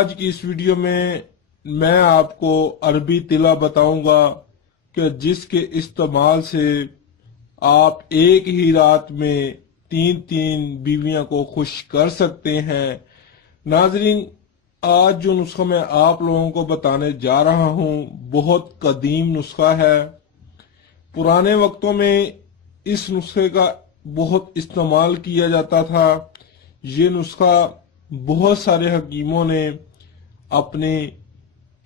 آج کی اس ویڈیو میں آپ کو عربی تلا بتاؤں گا کہ جس کے استعمال سے آپ ایک ہی رات میں 3 بیویاں کو خوش کر سکتے ہیں۔ ناظرین، آج جو نسخہ میں آپ لوگوں کو بتانے جا رہا ہوں بہت قدیم نسخہ ہے۔ پرانے وقتوں میں اس نسخے کا بہت استعمال کیا جاتا تھا۔ یہ نسخہ بہت سارے حکیموں نے اپنی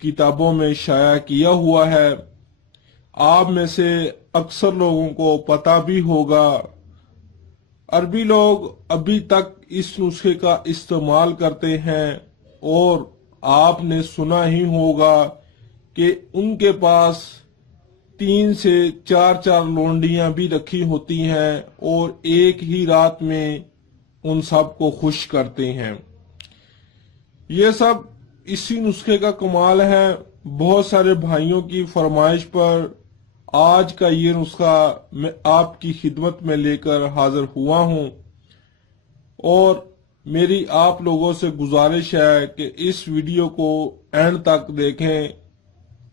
کتابوں میں شائع کیا ہوا ہے۔ آپ میں سے اکثر لوگوں کو پتہ بھی ہوگا۔ عربی لوگ ابھی تک اس نسخے کا استعمال کرتے ہیں اور آپ نے سنا ہی ہوگا کہ ان کے پاس 3 سے 4 لونڈیاں بھی رکھی ہوتی ہیں اور ایک ہی رات میں ان سب کو خوش کرتے ہیں۔ یہ سب اسی نسخے کا کمال ہے۔ بہت سارے بھائیوں کی فرمائش پر آج کا یہ نسخہ میں آپ کی خدمت میں لے کر حاضر ہوا ہوں، اور میری آپ لوگوں سے گزارش ہے کہ اس ویڈیو کو اینڈ تک دیکھیں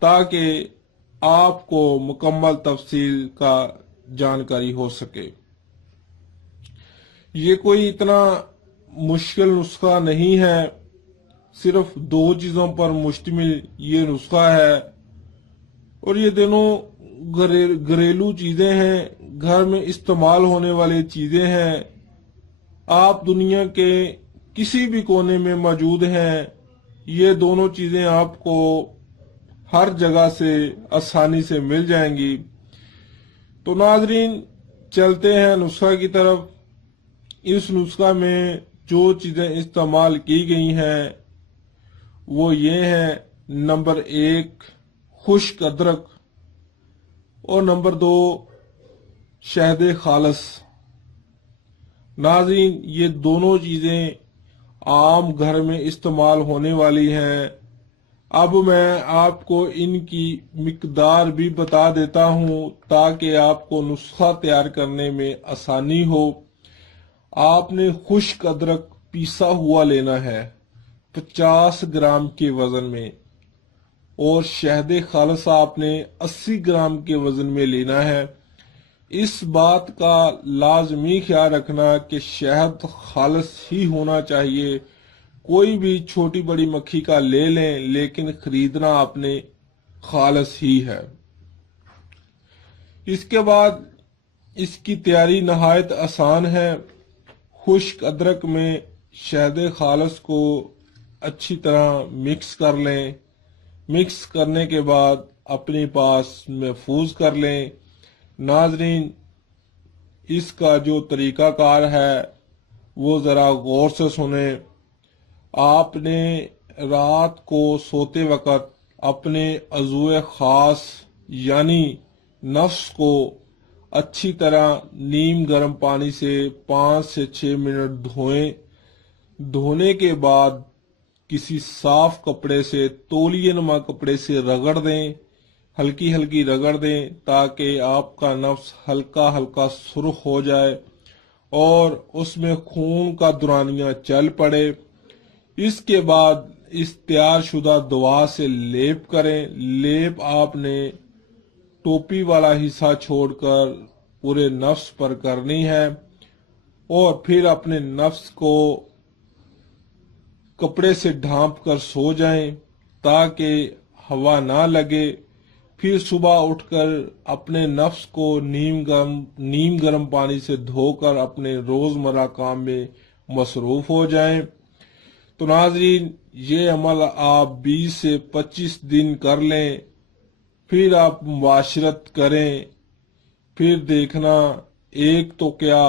تاکہ آپ کو مکمل تفصیل کا جانکاری ہو سکے۔ یہ کوئی اتنا مشکل نسخہ نہیں ہے، صرف 2 چیزوں پر مشتمل یہ نسخہ ہے، اور یہ دونوں گھریلو چیزیں ہیں، گھر میں استعمال ہونے والی چیزیں ہیں۔ آپ دنیا کے کسی بھی کونے میں موجود ہیں، یہ دونوں چیزیں آپ کو ہر جگہ سے آسانی سے مل جائیں گی۔ تو ناظرین، چلتے ہیں نسخہ کی طرف۔ اس نسخہ میں جو چیزیں استعمال کی گئی ہیں وہ یہ ہیں: نمبر 1 خشک ادرک، اور نمبر 2 شہد خالص۔ ناظرین، یہ دونوں چیزیں عام گھر میں استعمال ہونے والی ہیں۔ اب میں آپ کو ان کی مقدار بھی بتا دیتا ہوں تاکہ آپ کو نسخہ تیار کرنے میں آسانی ہو۔ آپ نے خشک ادرک پیسا ہوا لینا ہے 50 گرام کے وزن میں، اور شہد خالص آپ نے 80 گرام کے وزن میں لینا ہے۔ اس بات کا لازمی خیال رکھنا کہ شہد خالص ہی ہونا چاہیے۔ کوئی بھی چھوٹی بڑی مکھی کا لے لیں، لیکن خریدنا آپ نے خالص ہی ہے۔ اس کے بعد اس کی تیاری نہایت آسان ہے۔ خشک ادرک میں شہد خالص کو اچھی طرح مکس کر لیں۔ مکس کرنے کے بعد اپنے پاس محفوظ کر لیں۔ ناظرین، اس کا جو طریقہ کار ہے وہ ذرا غور سے سنیں۔ آپ نے رات کو سوتے وقت اپنے عضو خاص یعنی نفس کو اچھی طرح نیم گرم پانی سے 5 سے 6 منٹ دھوئیں۔ دھونے کے بعد کسی صاف کپڑے سے، تولیے نما کپڑے سے رگڑ دیں، ہلکی ہلکی رگڑ دیں تاکہ آپ کا نفس ہلکا ہلکا سرخ ہو جائے اور اس میں خون کا دورانیہ چل پڑے۔ اس کے بعد اس تیار شدہ دوا سے لیپ کریں۔ لیپ آپ نے ٹوپی والا حصہ چھوڑ کر پورے نفس پر کرنی ہے، اور پھر اپنے نفس کو کپڑے سے ڈھانپ کر سو جائیں تاکہ ہوا نہ لگے۔ پھر صبح اٹھ کر اپنے نفس کو نیم گرم پانی سے دھو کر اپنے روزمرہ کام میں مصروف ہو جائیں۔ تو ناظرین، یہ عمل آپ 20 سے 25 دن کر لیں، پھر آپ معاشرت کریں۔ پھر دیکھنا، ایک تو کیا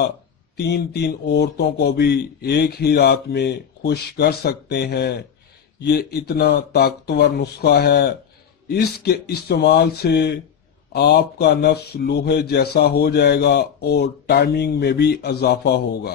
3 عورتوں کو بھی ایک ہی رات میں خوش کر سکتے ہیں۔ یہ اتنا طاقتور نسخہ ہے، اس کے استعمال سے آپ کا نفس لوہے جیسا ہو جائے گا اور ٹائمنگ میں بھی اضافہ ہوگا۔